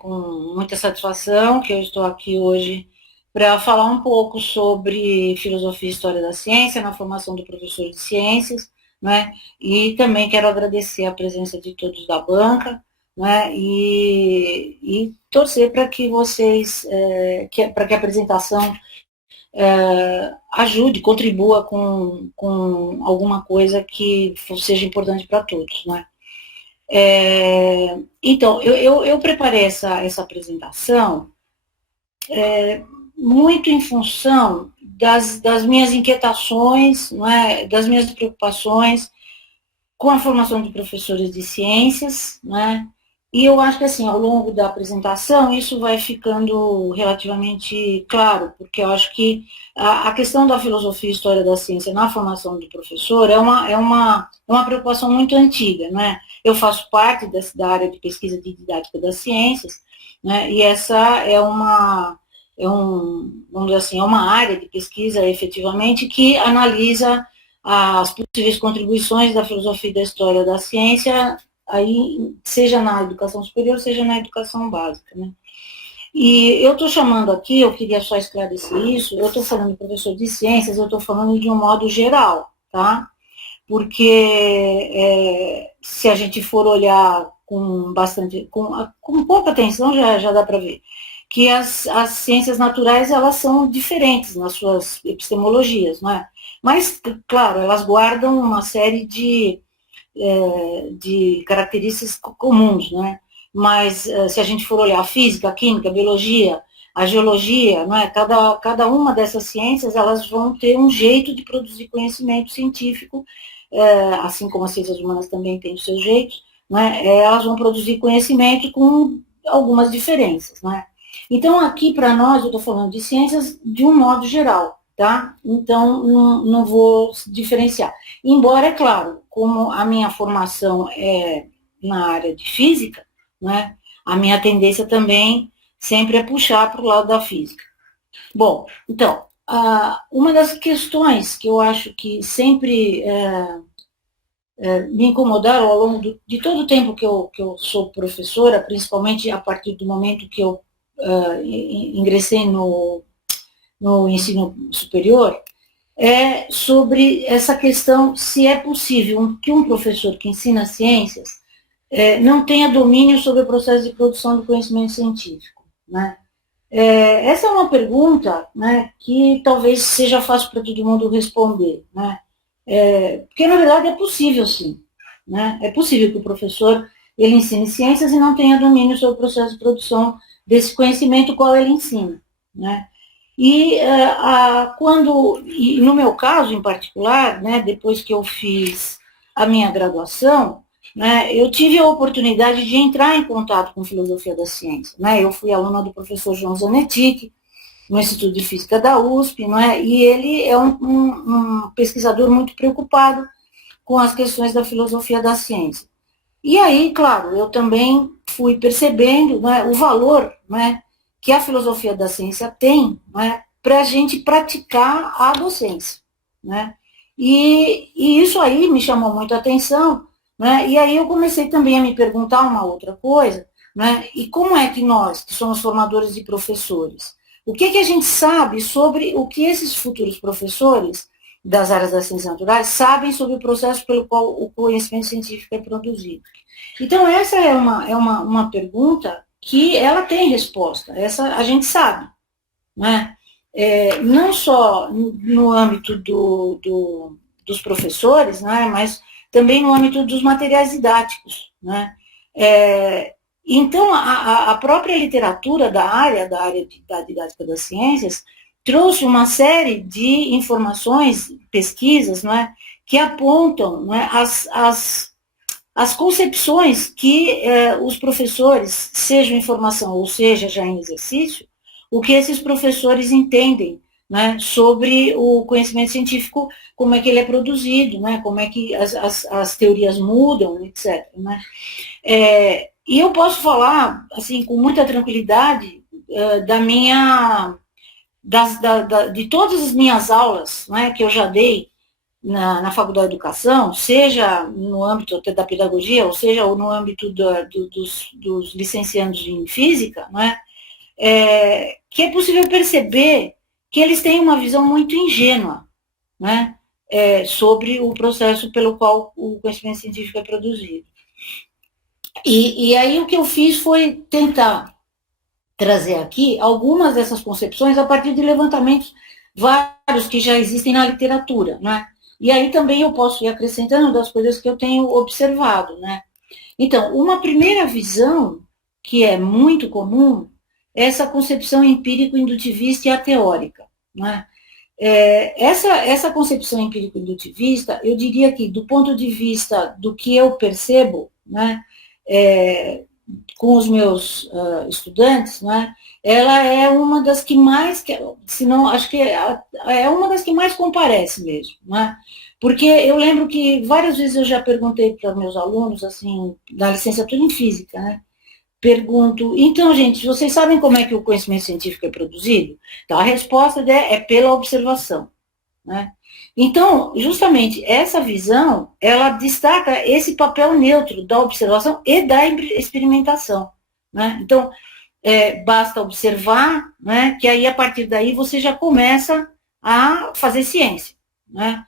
com muita satisfação que eu estou aqui hoje para falar um pouco sobre filosofia e história da ciência na formação do professor de ciências, né? E também quero agradecer a presença de todos da banca, né? E torcer para que vocês, para que a apresentação ajude, contribua com alguma coisa que seja importante para todos, né? Então, eu preparei essa apresentação muito em função das minhas inquietações, não é, das minhas preocupações com a formação de professores de ciências, né? E eu acho que, assim, ao longo da apresentação, isso vai ficando relativamente claro, porque eu acho que a questão da filosofia e história da ciência na formação do professor é uma preocupação muito antiga, né? Eu faço parte da área de pesquisa de didática das ciências, né? E essa vamos dizer assim, é uma área de pesquisa, efetivamente, que analisa as possíveis contribuições da filosofia e da história da ciência, aí, seja na educação superior, seja na educação básica, né? E eu estou chamando aqui, eu queria só esclarecer isso, eu estou falando de professor de ciências, eu estou falando de um modo geral, tá? Porque se a gente for olhar com pouca atenção, já dá para ver que as ciências naturais, elas são diferentes nas suas epistemologias, não é? Mas, claro, elas guardam uma série de características comuns, né? Mas se a gente for olhar a física, a química, a biologia, a geologia, não é? Cada uma dessas ciências, elas vão ter um jeito de produzir conhecimento científico, assim como as ciências humanas também têm os seus jeitos, né? Elas vão produzir conhecimento com algumas diferenças, né? Então, aqui para nós, eu estou falando de ciências de um modo geral, tá? Então, não vou diferenciar. Embora, é claro, como a minha formação é na área de física, né, a minha tendência também sempre é puxar para o lado da física. Bom, então, uma das questões que eu acho que sempre me incomodaram ao longo de todo o tempo que eu sou professora, principalmente a partir do momento que eu ingressei no ensino superior, é sobre essa questão se é possível que um professor que ensina ciências não tenha domínio sobre o processo de produção do conhecimento científico, né? Essa é uma pergunta, né, que talvez seja fácil para todo mundo responder, né? Porque, na verdade, é possível, sim. Né? É possível que o professor ele ensine ciências e não tenha domínio sobre o processo de produção desse conhecimento qual ele ensina. Né? E no meu caso em particular, né, depois que eu fiz a minha graduação, né, eu tive a oportunidade de entrar em contato com filosofia da ciência. Né? Eu fui aluna do professor João Zanetti, no Instituto de Física da USP, não é? E ele é um pesquisador muito preocupado com as questões da filosofia da ciência. E aí, claro, eu também fui percebendo, né, o valor, né, que a filosofia da ciência tem, né, para a gente praticar a docência. Né? E isso aí me chamou muito a atenção, né, e aí eu comecei também a me perguntar uma outra coisa, né, e como é que nós, que somos formadores de professores, o que a gente sabe sobre o que esses futuros professores das áreas das ciências naturais sabem sobre o processo pelo qual o conhecimento científico é produzido? Então, essa é uma pergunta que ela tem resposta, essa a gente sabe. Né? Não só no âmbito dos professores, né, mas também no âmbito dos materiais didáticos. Né? Então, a própria literatura da didática das ciências, trouxe uma série de informações, pesquisas, não é, que apontam, não é, as concepções que os professores, seja em formação ou seja já em exercício, o que esses professores entendem, né, sobre o conhecimento científico, como é que ele é produzido, né, como é que as teorias mudam, etc. Né? E eu posso falar, assim, com muita tranquilidade, de todas as minhas aulas, né, que eu já dei, na Faculdade de Educação, seja no âmbito até da pedagogia, ou seja no âmbito dos licenciandos em física, né, que é possível perceber que eles têm uma visão muito ingênua, né, sobre o processo pelo qual o conhecimento científico é produzido. E aí o que eu fiz foi tentar trazer aqui algumas dessas concepções a partir de levantamentos vários que já existem na literatura, né? E aí também eu posso ir acrescentando das coisas que eu tenho observado, né? Então, uma primeira visão que é muito comum é essa concepção empírico-indutivista e ateórica, né? Essa concepção empírico-indutivista, eu diria que, do ponto de vista do que eu percebo, né, com os meus estudantes, né, ela é uma das que mais, se não, acho que é uma das que mais comparece mesmo, né, porque eu lembro que várias vezes eu já perguntei para meus alunos, assim, da licenciatura em física, né, pergunto, então, gente, vocês sabem como é que o conhecimento científico é produzido? Então, a resposta é pela observação, né? Então, justamente, essa visão, ela destaca esse papel neutro da observação e da experimentação, né? Então, basta observar, né, que aí, a partir daí, você já começa a fazer ciência, né?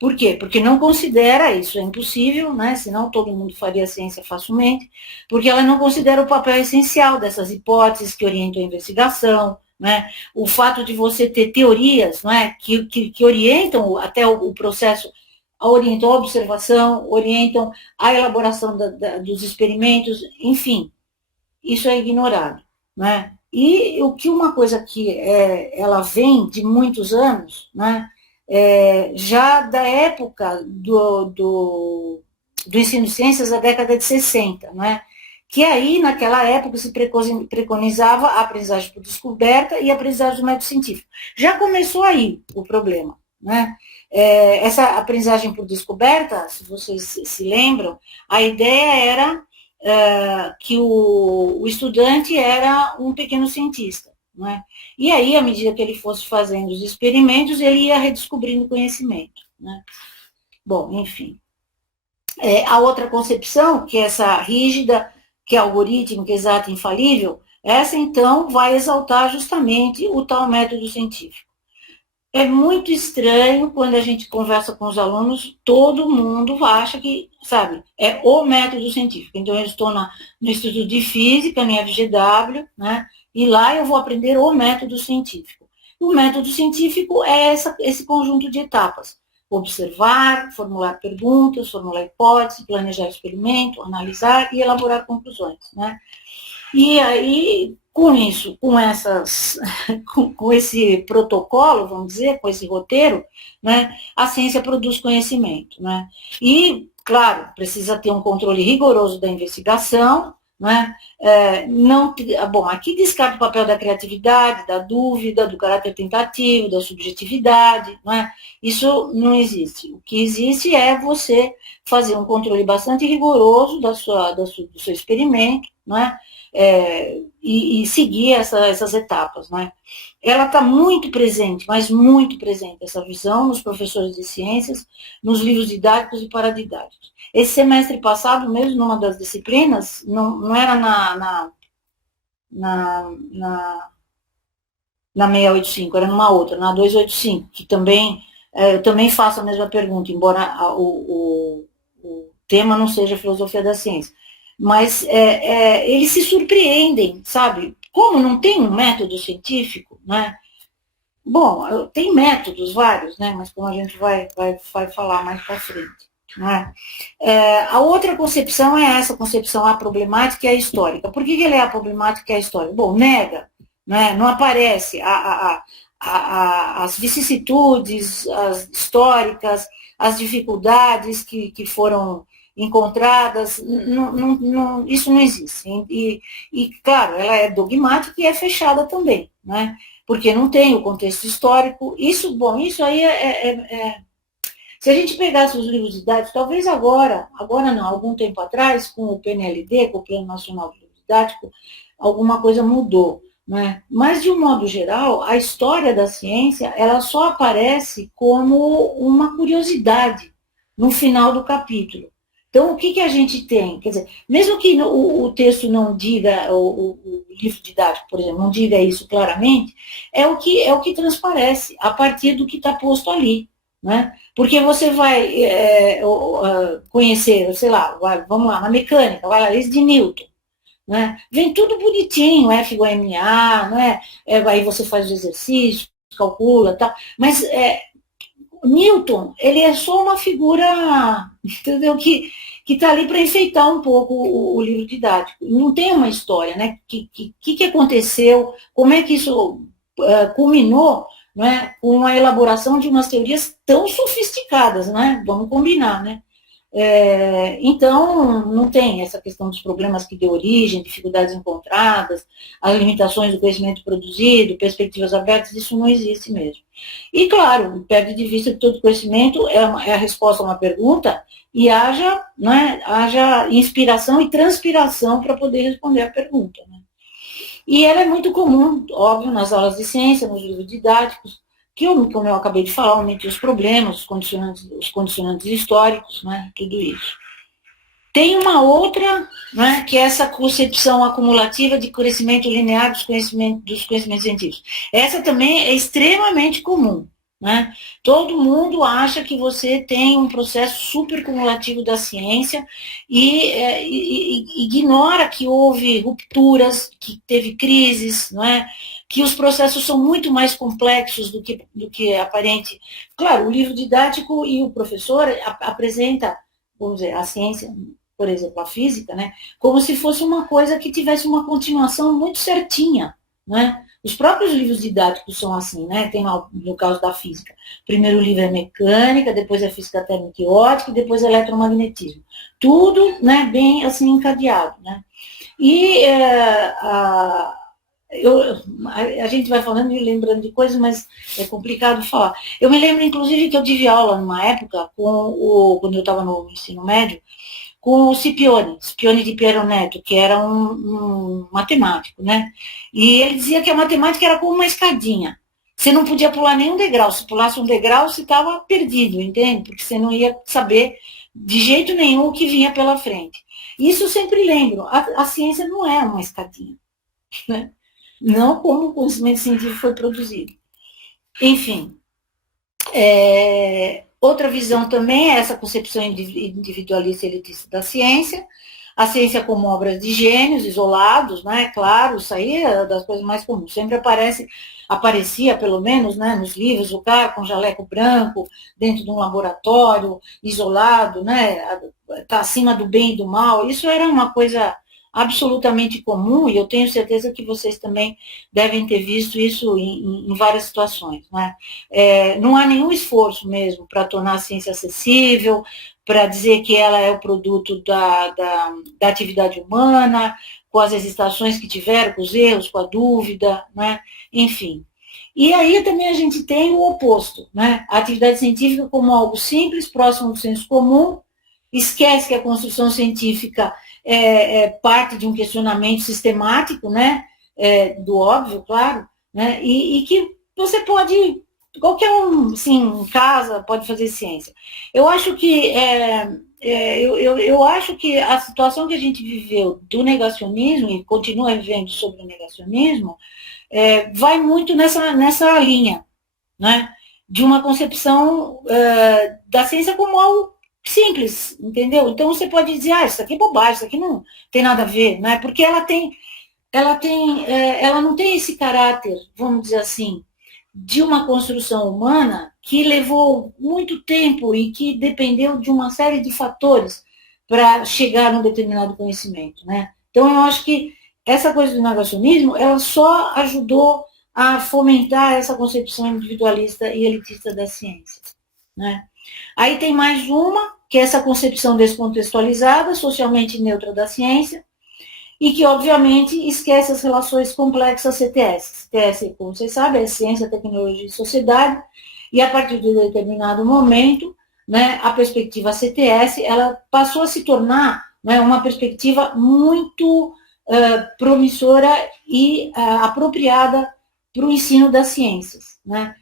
Por quê? Porque não considera, isso é impossível, né? Senão todo mundo faria ciência facilmente, porque ela não considera o papel essencial dessas hipóteses que orientam a investigação, né? O fato de você ter teorias, né, que orientam até o processo, orientam a observação, orientam a elaboração dos experimentos, enfim, isso é ignorado, né? E o que uma coisa que ela vem de muitos anos, né? Já da época do ensino de ciências da década de 60, né? Que aí, naquela época, se preconizava a aprendizagem por descoberta e a aprendizagem do método científico. Já começou aí o problema, né? Essa aprendizagem por descoberta, se vocês se lembram, a ideia era que o estudante era um pequeno cientista, né? E aí, à medida que ele fosse fazendo os experimentos, ele ia redescobrindo conhecimento, né? Bom, enfim. A outra concepção, que é essa rígida, que é algorítmica, exata e infalível, essa, então, vai exaltar justamente o tal método científico. É muito estranho quando a gente conversa com os alunos, todo mundo acha que, sabe, é o método científico. Então, eu estou no Instituto de Física, na FGW, né, e lá eu vou aprender o método científico. O método científico é esse conjunto de etapas. Observar, formular perguntas, formular hipóteses, planejar experimento, analisar e elaborar conclusões, né? E aí, com isso, com esse protocolo, vamos dizer, com esse roteiro, né, a ciência produz conhecimento, né? E, claro, precisa ter um controle rigoroso da investigação, né? Não, bom, aqui descarta o papel da criatividade, da dúvida, do caráter tentativo, da subjetividade, né? Isso não existe. O que existe é você fazer um controle bastante rigoroso do seu experimento, né? E seguir essas etapas, né? Ela está muito presente, mas muito presente, essa visão nos professores de ciências, nos livros didáticos e paradidáticos. Esse semestre passado, mesmo numa das disciplinas, não era na 685, era numa outra, na 285, que também, eu também faço a mesma pergunta, embora o tema não seja filosofia da ciência. Mas eles se surpreendem, sabe? Como não tem um método científico, né? Bom, tem métodos vários, né? Mas como a gente vai falar mais para frente. Né? A outra concepção é essa concepção aproblemática e a histórica. Por que ela é aproblemática e a histórica? Bom, nega, né? Não aparece as vicissitudes as históricas, as dificuldades que foram encontradas, isso não existe. E, claro, ela é dogmática e é fechada também, né? Porque não tem o contexto histórico. Isso aí se a gente pegasse os livros didáticos, talvez agora não, algum tempo atrás, com o PNLD, com o Plano Nacional de Livro Didático, alguma coisa mudou. né? Mas, de um modo geral, a história da ciência ela só aparece como uma curiosidade no final do capítulo. Então, o que, que a gente tem? Quer dizer, mesmo que o texto não diga, o livro didático, por exemplo, não diga isso claramente, é o que transparece a partir do que está posto ali. Né? Porque você vai conhecer, sei lá, vamos lá, na mecânica, vai lá, leis de Newton. Né? Vem tudo bonitinho, F igual a MA, né? Aí você faz o exercício, calcula, tal. Mas Newton, ele é só uma figura, entendeu? Que está ali para enfeitar um pouco o livro didático. Não tem uma história, né? Que aconteceu, como é que isso culminou, né, com a elaboração de umas teorias tão sofisticadas, né? Vamos combinar, né? Então, não tem essa questão dos problemas que deu origem, dificuldades encontradas, as limitações do conhecimento produzido, perspectivas abertas, isso não existe mesmo. E, claro, perde de vista que todo conhecimento é a resposta a uma pergunta e haja, né, haja inspiração e transpiração para poder responder a pergunta. Né? E ela é muito comum, óbvio, nas aulas de ciência, nos livros didáticos, que, como eu acabei de falar, aumente os problemas, os condicionantes históricos, né, tudo isso. Tem uma outra, né, que é essa concepção acumulativa de crescimento linear dos conhecimentos científicos. Essa também é extremamente comum. Né? Todo mundo acha que você tem um processo super cumulativo da ciência e ignora que houve rupturas, que teve crises, não é? Que os processos são muito mais complexos do que é aparente. Claro, o livro didático e o professor apresenta, vamos dizer, a ciência, por exemplo, a física, né, como se fosse uma coisa que tivesse uma continuação muito certinha, né? Os próprios livros didáticos são assim, né? Tem lá, no caso da física, o primeiro livro é mecânica, depois é física térmica e ótica, e depois é eletromagnetismo. Tudo, né, bem assim encadeado, né? E a gente vai falando e lembrando de coisas, mas é complicado falar. Eu me lembro, inclusive, que eu tive aula numa época, quando eu estava no ensino médio, com o Scipione de Piero Neto, que era um matemático, né? E ele dizia que a matemática era como uma escadinha. Você não podia pular nenhum degrau. Se pulasse um degrau, você estava perdido, entende? Porque você não ia saber de jeito nenhum o que vinha pela frente. Isso eu sempre lembro. A ciência não é uma escadinha. Né? Não como o conhecimento científico foi produzido. Enfim, outra visão também é essa concepção individualista e elitista da ciência, a ciência como obras de gênios isolados, né? Claro, isso aí é das coisas mais comuns. Sempre aparecia, pelo menos, né, nos livros, o cara com jaleco branco, dentro de um laboratório, isolado, né? Está acima do bem e do mal. Isso era uma coisa absolutamente comum, e eu tenho certeza que vocês também devem ter visto isso em várias situações. Né? Não há nenhum esforço mesmo para tornar a ciência acessível, para dizer que ela é o produto da atividade humana, com as hesitações que tiveram, com os erros, com a dúvida, né? Enfim. E aí também a gente tem o oposto, né? A atividade científica como algo simples, próximo do senso comum, esquece que a construção científica é parte de um questionamento sistemático, né, do óbvio, claro, né, e que você pode, qualquer um, assim, em casa, pode fazer ciência. Eu acho que eu acho que a situação que a gente viveu do negacionismo e continua vivendo sobre o negacionismo vai muito nessa linha, né, de uma concepção da ciência como algo simples, entendeu? Então você pode dizer, isso aqui é bobagem, isso aqui não tem nada a ver, né? Porque ela não tem esse caráter, vamos dizer assim, de uma construção humana que levou muito tempo e que dependeu de uma série de fatores para chegar a um determinado conhecimento, né? Então eu acho que essa coisa do negacionismo, ela só ajudou a fomentar essa concepção individualista e elitista da ciência, né? Aí tem mais uma, que é essa concepção descontextualizada, socialmente neutra da ciência, e que, obviamente, esquece as relações complexas CTS. CTS, como vocês sabem, é Ciência, Tecnologia e Sociedade, e a partir de um determinado momento, né, a perspectiva CTS, ela passou a se tornar, né, uma perspectiva muito promissora e apropriada para o ensino das ciências, né?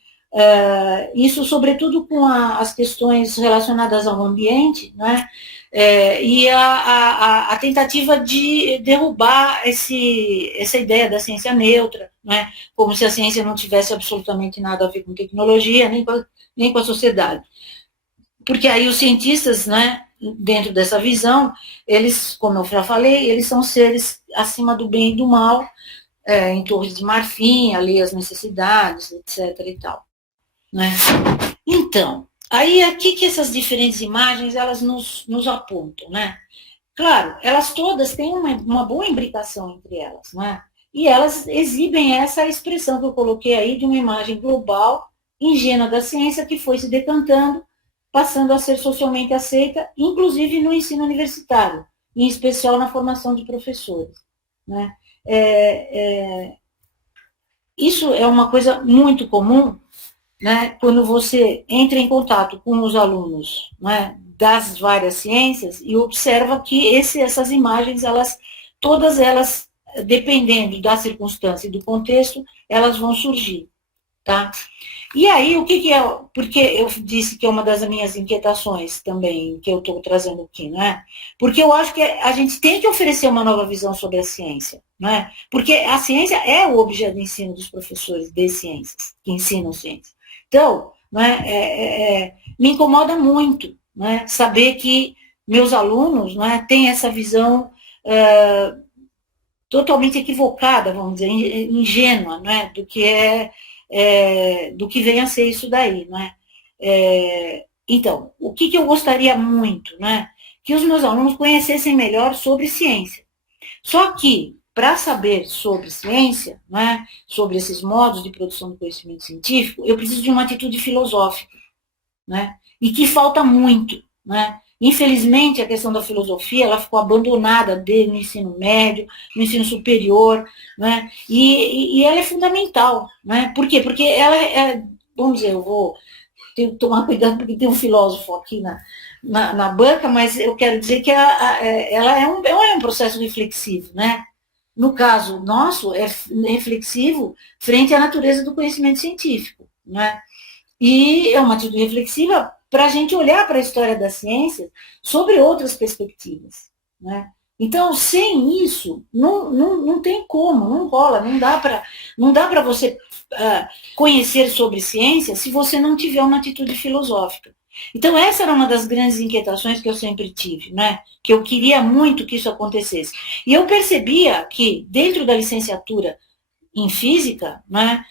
Isso, sobretudo, com as questões relacionadas ao ambiente, né? E a tentativa de derrubar essa ideia da ciência neutra, né? Como se a ciência não tivesse absolutamente nada a ver com tecnologia, nem com a sociedade. Porque aí os cientistas, né, dentro dessa visão, eles, como eu já falei, eles são seres acima do bem e do mal, em torres de marfim, ali as necessidades, etc. e tal. Né? Então, aí aqui que essas diferentes imagens elas nos apontam, né? Claro, elas todas têm uma boa imbricação entre elas, né? E elas exibem essa expressão que eu coloquei aí de uma imagem global, ingênua da ciência que foi se decantando, passando a ser socialmente aceita, inclusive no ensino universitário, em especial na formação de professores, né? Isso é uma coisa muito comum, né, quando você entra em contato com os alunos, né, das várias ciências e observa que essas imagens, todas elas, dependendo da circunstância e do contexto, elas vão surgir. Tá? E aí, o que é? Porque eu disse que é uma das minhas inquietações também, que eu estou trazendo aqui, né? Porque eu acho que a gente tem que oferecer uma nova visão sobre a ciência, né? Porque a ciência é o objeto de ensino dos professores de ciências, que ensinam ciência. Então, né, me incomoda muito, né, saber que meus alunos, né, têm essa visão totalmente equivocada, vamos dizer, ingênua, né, do que vem a ser isso daí, né? Então, o que eu gostaria muito, né? Que os meus alunos conhecessem melhor sobre ciência. Só que, para saber sobre ciência, né, sobre esses modos de produção do conhecimento científico, eu preciso de uma atitude filosófica, né? E que falta muito, né? Infelizmente, a questão da filosofia ela ficou abandonada no ensino médio, no ensino superior, né? E ela é fundamental, né? Por quê? Porque ela vamos dizer, tenho que tomar cuidado porque tem um filósofo aqui na banca, mas eu quero dizer que ela é um processo reflexivo, né? No caso nosso, é reflexivo frente à natureza do conhecimento científico, né? E é uma atitude reflexiva para a gente olhar para a história da ciência sobre outras perspectivas, né? Então, sem isso, não tem como, não rola, não dá para você conhecer sobre ciência se você não tiver uma atitude filosófica. Então, essa era uma das grandes inquietações que eu sempre tive, né? Que eu queria muito que isso acontecesse. E eu percebia que, dentro da licenciatura em física, né,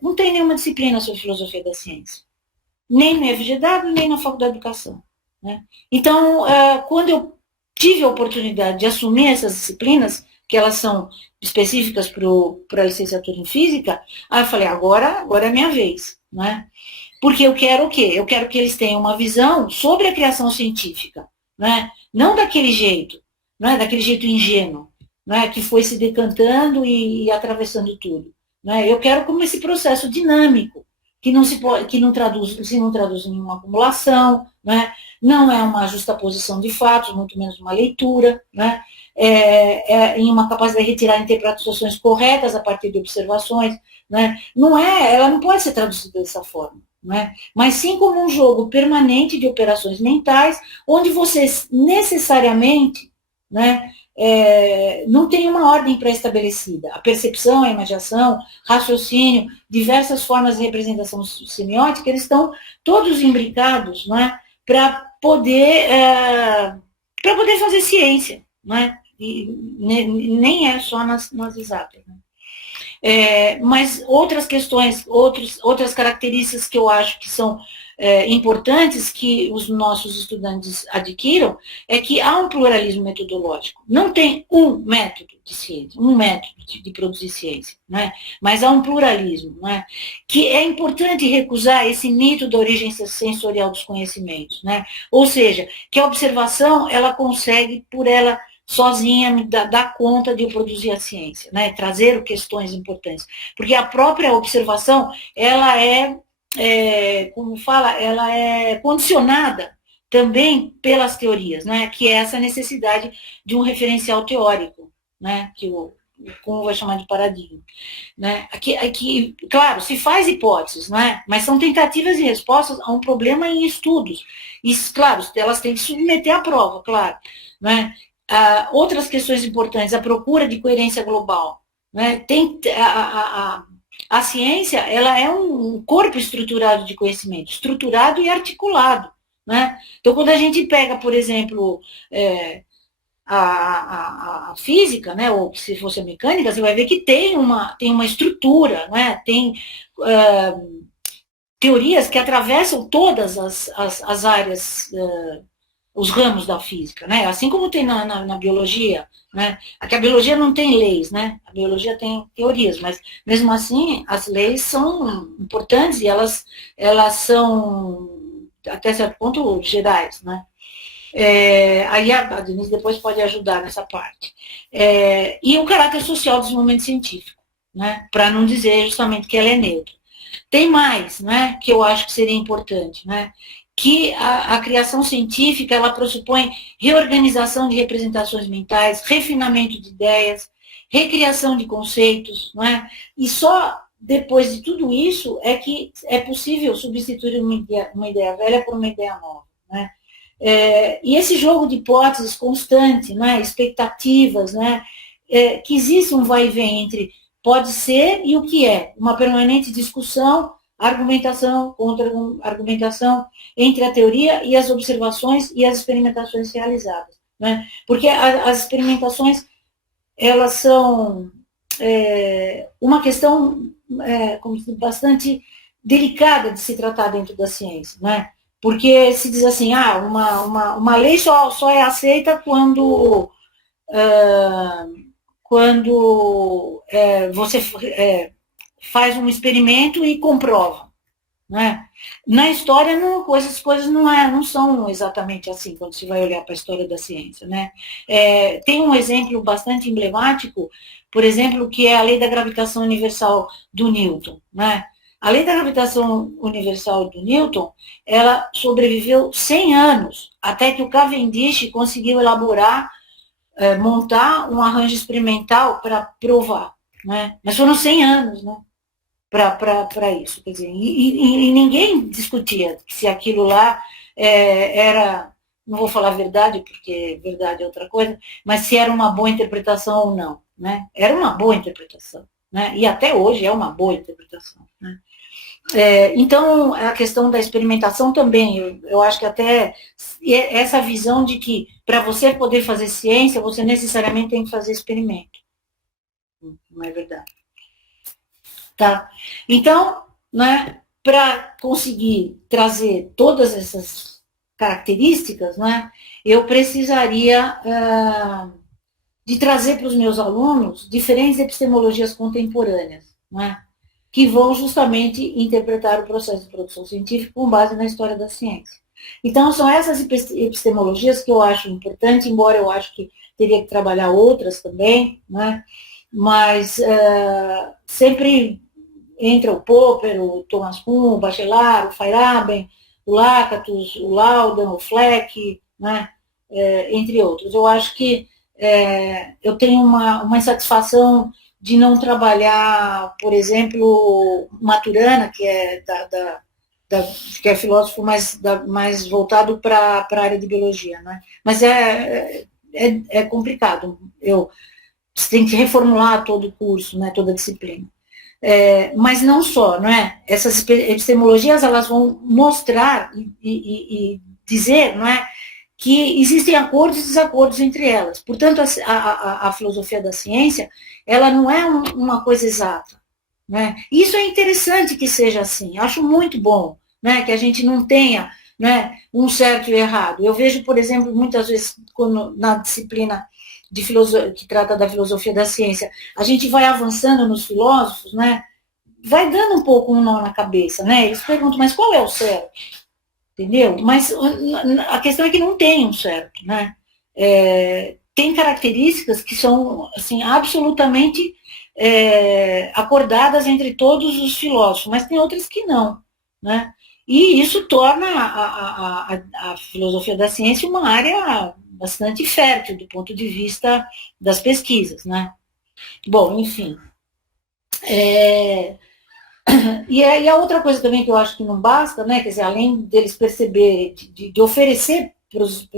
não tem nenhuma disciplina sobre filosofia da ciência. Nem no FGW, nem na Faculdade de Educação. Né? Então, quando eu tive a oportunidade de assumir essas disciplinas, que elas são específicas para a licenciatura em física, aí eu falei, agora é minha vez. Né? Porque eu quero o quê? Eu quero que eles tenham uma visão sobre a criação científica. Né? Não daquele jeito, não é daquele jeito ingênuo, né, que foi se decantando e atravessando tudo. Né? Eu quero como esse processo dinâmico, que não traduz em nenhuma acumulação, né? Não é uma justaposição de fatos, muito menos uma leitura, né? Em uma capacidade de retirar interpretações corretas a partir de observações. Né? Ela não pode ser traduzida dessa forma. Né? Mas sim como um jogo permanente de operações mentais, onde você necessariamente, né, não tem uma ordem pré-estabelecida. A percepção, a imaginação, raciocínio, diversas formas de representação semiótica, eles estão todos imbricados, né, para poder fazer ciência. Né? E nem é só nas exatas. Né? Mas outras questões, outras características que eu acho que são importantes que os nossos estudantes adquiram é que há um pluralismo metodológico. Não tem um método de ciência, um método de produzir ciência, né? Mas há um pluralismo, né? Que é importante recusar esse mito da origem sensorial dos conhecimentos, né? Ou seja, que a observação ela consegue por ela sozinha dar conta de eu produzir a ciência, né? Trazer questões importantes. Porque a própria observação, ela como fala, ela é condicionada também pelas teorias, né? Que é essa necessidade de um referencial teórico. né, que o Kuhn vai chamar de paradigma. Né? Aqui, claro, se faz hipóteses, né? Mas são tentativas e respostas a um problema em estudos. E, claro, elas têm que submeter à prova, claro. Né? Outras questões importantes, a procura de coerência global. Né? A ciência ela é um corpo estruturado de conhecimento, estruturado e articulado. Né? Então, quando a gente pega, por exemplo, a física, né, ou se fosse a mecânica, você vai ver que tem uma estrutura, né, tem teorias que atravessam todas as áreas, os ramos da física, né, assim como tem na biologia, né, aqui a biologia não tem leis, né, a biologia tem teorias, mas mesmo assim as leis são importantes e elas são, até certo ponto, gerais, né. Aí a Denise depois pode ajudar nessa parte. E o caráter social do desenvolvimento científico, né, para não dizer justamente que ela é neutra. Tem mais, né, que eu acho que seria importante, né, que a criação científica ela pressupõe reorganização de representações mentais, refinamento de ideias, recriação de conceitos, não é? E só depois de tudo isso é que é possível substituir uma ideia velha por uma ideia nova, né? E esse jogo de hipóteses constante, né, expectativas, né, que existe um vai e vem entre pode ser e o que é, uma permanente discussão, argumentação, contra-argumentação entre a teoria e as observações e as experimentações realizadas. Né? Porque as experimentações, elas são uma questão bastante delicada de se tratar dentro da ciência, né? Porque se diz assim, uma lei só é aceita quando você faz um experimento e comprova. Né? Na história, essas coisas não são exatamente assim, quando se vai olhar para a história da ciência. Né? Tem um exemplo bastante emblemático, por exemplo, que é a lei da gravitação universal do Newton. Né? A lei da gravitação universal do Newton, ela sobreviveu 100 anos, até que o Cavendish conseguiu elaborar, montar um arranjo experimental para provar. Né? Mas foram 100 anos, né? Para isso. Quer dizer, e ninguém discutia se aquilo lá era, não vou falar verdade, porque verdade é outra coisa, mas se era uma boa interpretação ou não. Né? Era uma boa interpretação. Né? E até hoje é uma boa interpretação. Né? Então, a questão da experimentação também, eu acho que até essa visão de que para você poder fazer ciência, você necessariamente tem que fazer experimento. Não é verdade. Tá? Então, né, para conseguir trazer todas essas características, né, eu precisaria de trazer para os meus alunos diferentes epistemologias contemporâneas, né, que vão justamente interpretar o processo de produção científica com base na história da ciência. Então, são essas epistemologias que eu acho importante, embora eu acho que teria que trabalhar outras também, né, mas sempre entra o Popper, o Thomas Kuhn, o Bachelard, o Feyerabend, o Lakatos, o Laudan, o Fleck, né, entre outros. Eu acho que eu tenho uma insatisfação de não trabalhar, por exemplo, Maturana, que é que é filósofo mais voltado para a área de biologia, né? Mas é complicado. Você tem que reformular todo o curso, né, toda a disciplina. Mas não só, não é? Essas epistemologias elas vão mostrar e dizer, não é, que existem acordos e desacordos entre elas. Portanto, a filosofia da ciência ela não é uma coisa exata. Né? Isso é interessante que seja assim. Acho muito bom, né, que a gente não tenha, né, um certo e errado. Eu vejo, por exemplo, muitas vezes na disciplina que trata da filosofia da ciência, a gente vai avançando nos filósofos, né? Vai dando um pouco um nó na cabeça, né? Eles perguntam, mas qual é o certo? Entendeu? Mas a questão é que não tem um certo, né? Tem características que são, assim, absolutamente acordadas entre todos os filósofos, mas tem outras que não, né? E isso torna a filosofia da ciência uma área bastante fértil do ponto de vista das pesquisas, né? Bom, enfim. E a outra coisa também que eu acho que não basta, né? Quer dizer, além deles perceberem, de oferecer para os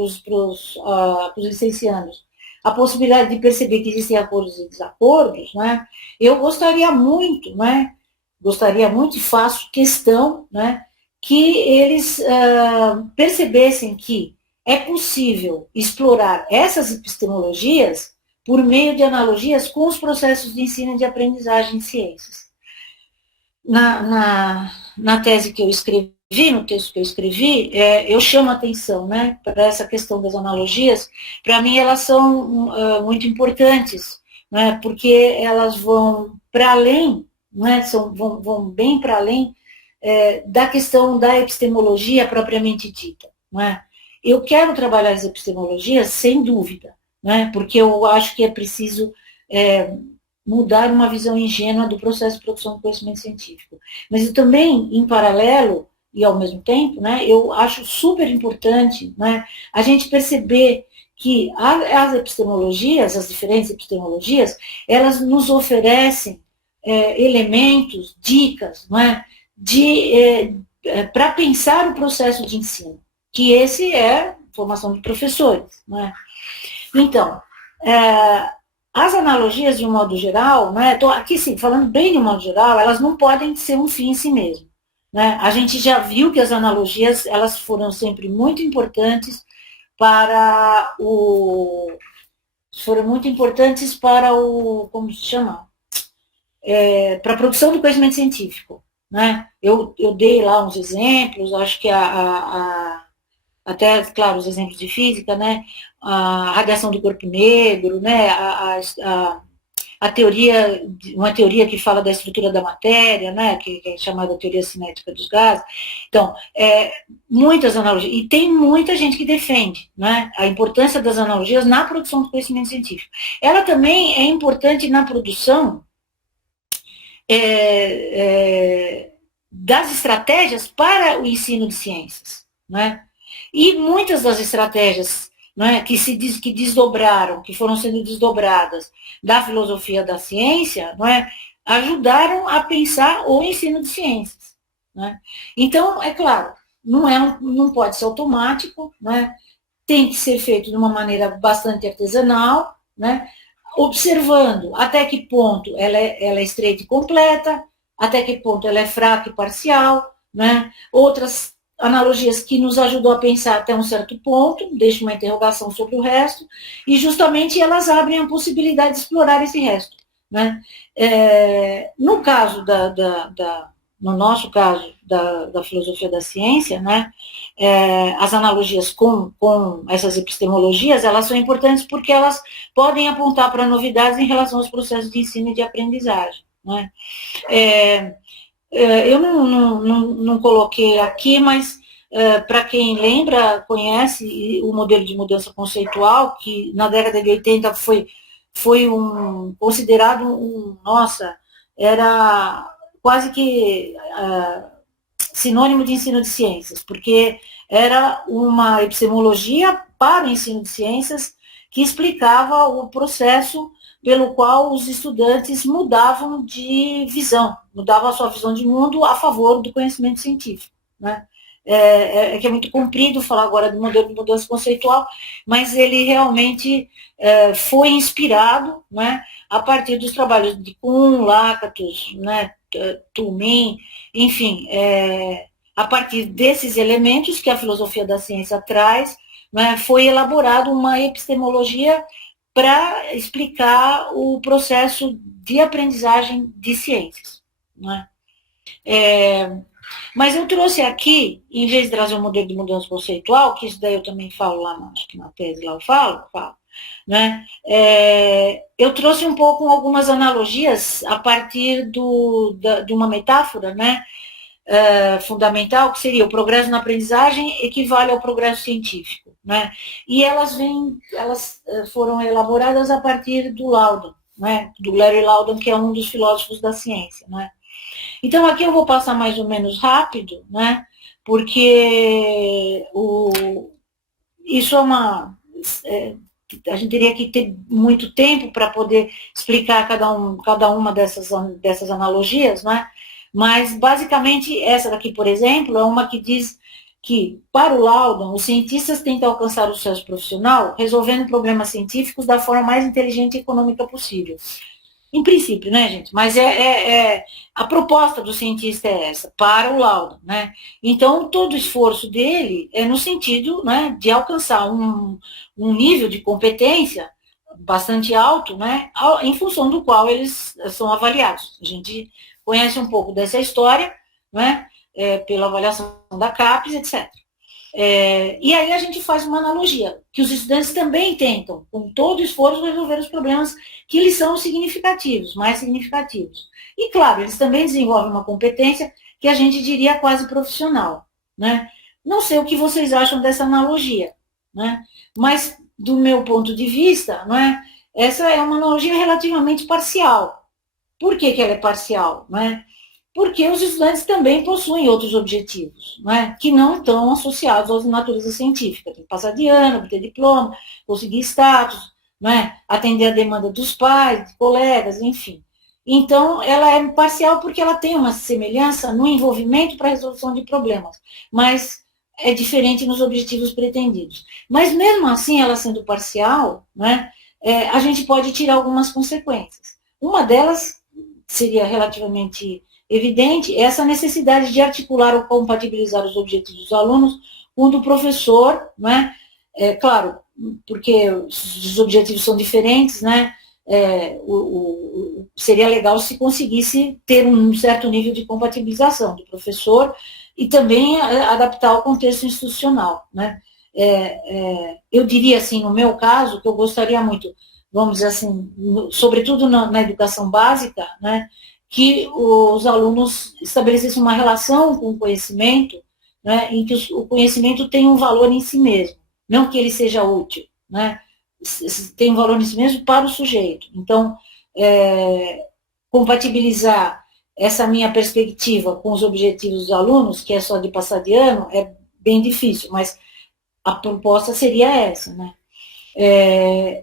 licenciados a possibilidade de perceber que existem acordos e desacordos, né? Eu gostaria muito e faço questão, né? Que eles percebessem que é possível explorar essas epistemologias por meio de analogias com os processos de ensino e de aprendizagem em ciências. Na tese que eu escrevi, no texto que eu escrevi, eu chamo a atenção, né, para essa questão das analogias. Para mim, elas são muito importantes, né, porque elas vão para além, né, vão bem para além da questão da epistemologia propriamente dita. Né. Eu quero trabalhar as epistemologias, sem dúvida, né, porque eu acho que é preciso mudar uma visão ingênua do processo de produção do conhecimento científico. Mas eu também, em paralelo, e ao mesmo tempo, né, eu acho super importante, né, a gente perceber que as epistemologias, as diferentes epistemologias, elas nos oferecem elementos, dicas, né, para pensar o processo de ensino, que esse é a formação de professores. Né. Então, as analogias, de um modo geral, né, tô aqui sim, falando bem de um modo geral, elas não podem ser um fim em si mesmo. Né? A gente já viu que as analogias elas foram sempre muito importantes para como se chama? Para a produção do conhecimento científico. Né? Eu dei lá uns exemplos, acho que até, claro, os exemplos de física, né? A radiação do corpo negro, né? A teoria, uma teoria que fala da estrutura da matéria, né? Que é chamada teoria cinética dos gases. Então, muitas analogias. E tem muita gente que defende, né? A importância das analogias na produção do conhecimento científico. Ela também é importante na produção das estratégias para o ensino de ciências, né? E muitas das estratégias, né, que desdobraram, que foram sendo desdobradas da filosofia da ciência, né, ajudaram a pensar o ensino de ciências. Né? Então, é claro, não pode ser automático, né, tem que ser feito de uma maneira bastante artesanal, né, observando até que ponto ela é estreita e completa, até que ponto ela é fraca e parcial, né, outras analogias que nos ajudam a pensar até um certo ponto, deixam uma interrogação sobre o resto, e justamente elas abrem a possibilidade de explorar esse resto. Né? No caso no nosso caso da filosofia da ciência, né, as analogias com essas epistemologias, elas são importantes porque elas podem apontar para novidades em relação aos processos de ensino e de aprendizagem. Né? Eu não coloquei aqui, mas para quem lembra, conhece o modelo de mudança conceitual, que na década de 80 foi considerado nossa, era quase que sinônimo de ensino de ciências, porque era uma epistemologia para o ensino de ciências que explicava o processo pelo qual os estudantes mudavam de visão, mudavam a sua visão de mundo a favor do conhecimento científico. Né? Que é muito comprido falar agora do modelo de mudança conceitual, mas ele realmente foi inspirado, né, a partir dos trabalhos de Kuhn, Lakatos, né, Toulmin, enfim, a partir desses elementos que a filosofia da ciência traz, né, foi elaborada uma epistemologia para explicar o processo de aprendizagem de ciências. Né? Mas eu trouxe aqui, em vez de trazer um modelo de mudança conceitual, que isso daí eu também falo lá, acho que na tese lá eu falo, né? Eu trouxe um pouco algumas analogias a partir de uma metáfora, né? Fundamental, que seria o progresso na aprendizagem equivale ao progresso científico. Né? E elas foram elaboradas a partir do Loudon, né? Do Larry Loudon, que é um dos filósofos da ciência. Né? Então, aqui eu vou passar mais ou menos rápido, né? Porque isso é a gente teria que ter muito tempo para poder explicar cada uma dessas analogias, né? Mas, basicamente, essa daqui, por exemplo, é uma que diz que, para o Loudon, os cientistas tentam alcançar o sucesso profissional resolvendo problemas científicos da forma mais inteligente e econômica possível. Em princípio, né, gente? Mas a proposta do cientista é essa, para o Loudon, né? Então, todo o esforço dele é no sentido, né, de alcançar um nível de competência bastante alto, né, em função do qual eles são avaliados. A gente conhece um pouco dessa história, né, pela avaliação da CAPES, etc. E aí a gente faz uma analogia, que os estudantes também tentam, com todo o esforço, resolver os problemas que eles são significativos, mais significativos. E, claro, eles também desenvolvem uma competência que a gente diria quase profissional, né? Não sei o que vocês acham dessa analogia, né? Mas, do meu ponto de vista, né, essa é uma analogia relativamente parcial. Por que ela é parcial, né? Porque os estudantes também possuem outros objetivos, né, que não estão associados à natureza científica. Tem que passar de ano, obter diploma, conseguir status, né, atender a demanda dos pais, de colegas, enfim. Então, ela é parcial porque ela tem uma semelhança no envolvimento para a resolução de problemas, mas é diferente nos objetivos pretendidos. Mas, mesmo assim, ela sendo parcial, né, a gente pode tirar algumas consequências. Uma delas seria relativamente evidente essa necessidade de articular ou compatibilizar os objetivos dos alunos com o do professor, né? Claro, porque os objetivos são diferentes, né? Seria legal se conseguisse ter um certo nível de compatibilização do professor e também adaptar ao contexto institucional, né? Eu diria assim, no meu caso, que eu gostaria muito, vamos dizer assim, sobretudo na educação básica, né, que os alunos estabelecessem uma relação com o conhecimento, né, em que o conhecimento tem um valor em si mesmo, não que ele seja útil, né, tem um valor em si mesmo para o sujeito. Então, compatibilizar essa minha perspectiva com os objetivos dos alunos, que é só de passar de ano, é bem difícil, mas a proposta seria essa, né?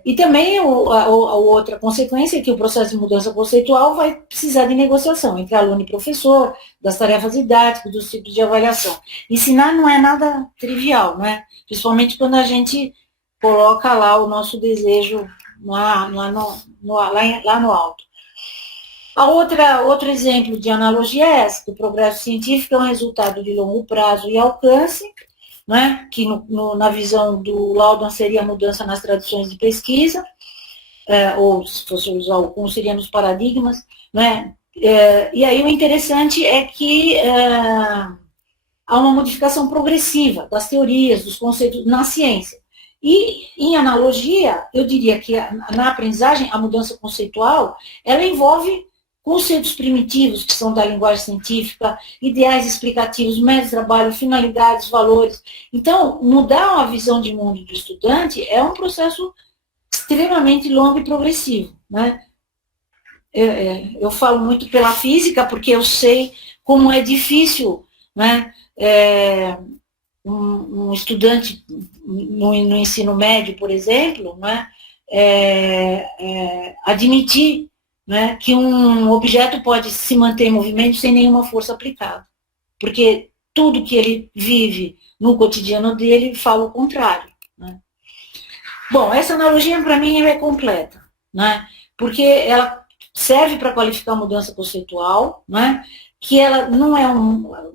E também a outra consequência é que o processo de mudança conceitual vai precisar de negociação entre aluno e professor, das tarefas didáticas, dos tipos de avaliação. Ensinar não é nada trivial, né? Principalmente quando a gente coloca lá o nosso desejo lá no alto. Outro exemplo de analogia é essa, que o progresso científico é um resultado de longo prazo e alcance, né, que na visão do Loudon seria a mudança nas tradições de pesquisa, ou se fosse usar como seria nos paradigmas, né, e aí o interessante é que há uma modificação progressiva das teorias, dos conceitos na ciência. E, em analogia, eu diria que na aprendizagem, a mudança conceitual, ela envolve conceitos primitivos, que são da linguagem científica, ideais explicativos, métodos de trabalho, finalidades, valores. Então, mudar a visão de mundo do estudante é um processo extremamente longo e progressivo, né? Eu falo muito pela física, porque eu sei como é difícil, né, um estudante no ensino médio, por exemplo, né, admitir, né, que um objeto pode se manter em movimento sem nenhuma força aplicada, porque tudo que ele vive no cotidiano dele fala o contrário, né? Bom, essa analogia para mim é completa, né, porque ela serve para qualificar a mudança conceitual, né, que ela não é